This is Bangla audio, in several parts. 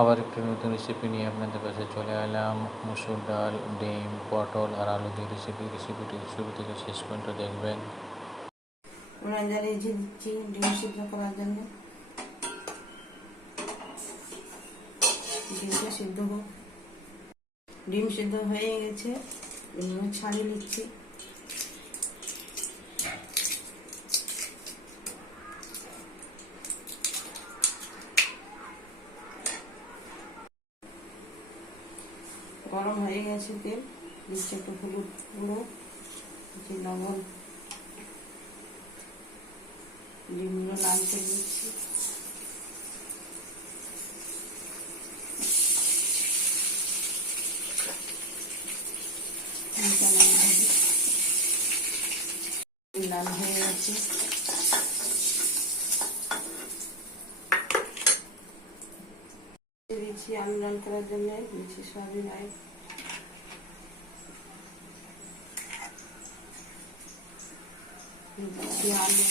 আবার একটি নতুন রেসিপি নিয়ে আপনাদের কাছে চলে এলাম। মুসুর ডাল, ডিম, পটল আর আলু দিয়ে রেসিপি রেসিপিটি শুরু থেকে শেষ পর্যন্ত দেখবেন। ডিম সিদ্ধ ডিমটা সিদ্ধ ডিম সিদ্ধ হয়ে গেছে। ছাড়িয়ে নিচ্ছি। গরম হয়ে গেছে তেল দিচ্ছি একটু হলুদ গুঁড়ো দিচ্ছি লবণ, ডিমগুলো করে দিচ্ছি লাল হয়ে গেছে। দিচ্ছি আলু লাল করার জন্য সয়াবিন অয়েল দিচ্ছি আলু।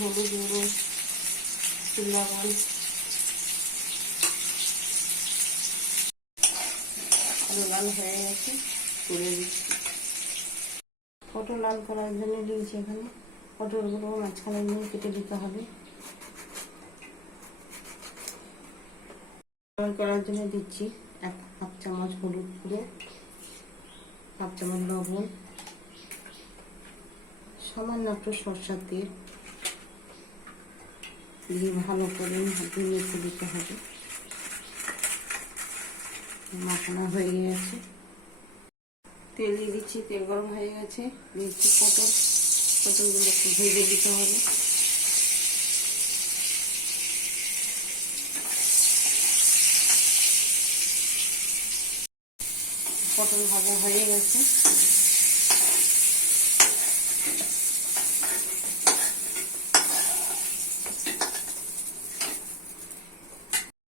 হলুদ গুঁড়ো হয়ে গেছে তুলে দিচ্ছি। পটল লাল করার জন্য দিয়েছি এখানে। পটলগুলো মাঝখানে নিয়ে কেটে দিতে হবে। লাল করার জন্য দিচ্ছি এক হাফ চামচ হলুদ গুঁড়ো, হাফ চামচ লবণ, সামান্য একটু সরষার তেল দিয়ে ভালো করে হাতে মেখে দিতে হবে। মাখানো হয়ে গেছে। তেল দিয়ে দিচ্ছি, তেল গরম হয়ে গেছে। দিচ্ছি পটল। পটলগুলো একটু ভেজে দিতে হবে। পটল ভাজা হয়ে গেছে।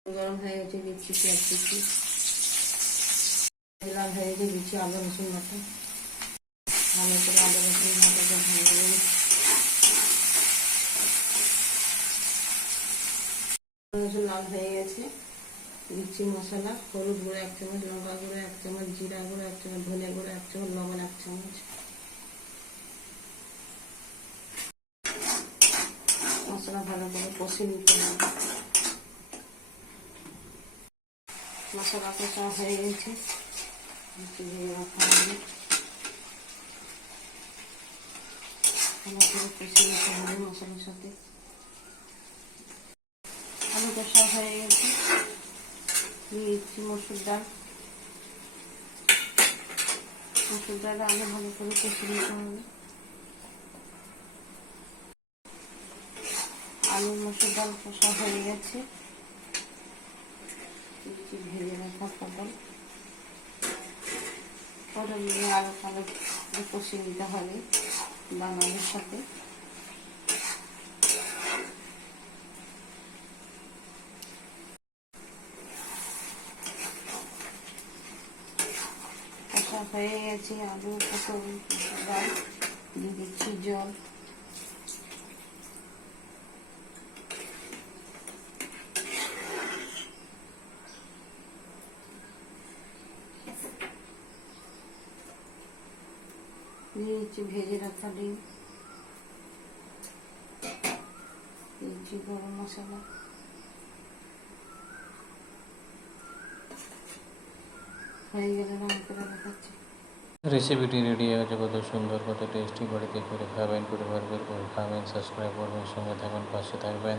গরম হয়ে গেছে দিচ্ছি পেঁয়াজ দিচ্ছি লাল হয়ে গেছে দিচ্ছি আদা রসুন বাটা। ভালো করে আদা রসুন বাটাটা দেবো রসুন লাল হয়ে গেছে। দিচ্ছি মশলা, হলুদ গুঁড়ো এক চামচ, লঙ্কা গুঁড়ো এক চামচ, জিরা গুঁড়ো এক চামচ ধনে গুঁড়ো এক চামচ, লবণ এক চামচ। মশলা ভালো করে কষে নিতে হবে। মশলা কষা হয়ে গেছে। মশলার সাথে কষা হয়ে গেছে দিচ্ছি মসুর ডাল। মসুর ডাল আলু ভালো করে কষিয়ে নিতে হবে আলু মসুর ডাল কষা হয়ে গেছে। ভেজে রাখা পটল পটল নিয়ে আরও ভালো কষে নিতে হবে বাঙালির সাথে। কষা হয়ে গেছে আলু, পটল দিয়ে দিচ্ছি জল। দিচ্ছি ভেজে রাখা ডিম। দিচ্ছি গরম মশলা। হয়ে গেলে করে দেখাচ্ছি। রেসিপিটি রেডি হয়ে গেছে, কত সুন্দর, কত টেস্টি বাড়িতে করে খাবেন পরিবার করে খাবেন সাবস্ক্রাইব করবেন, সঙ্গে থাকবেন, পাশে থাকবেন।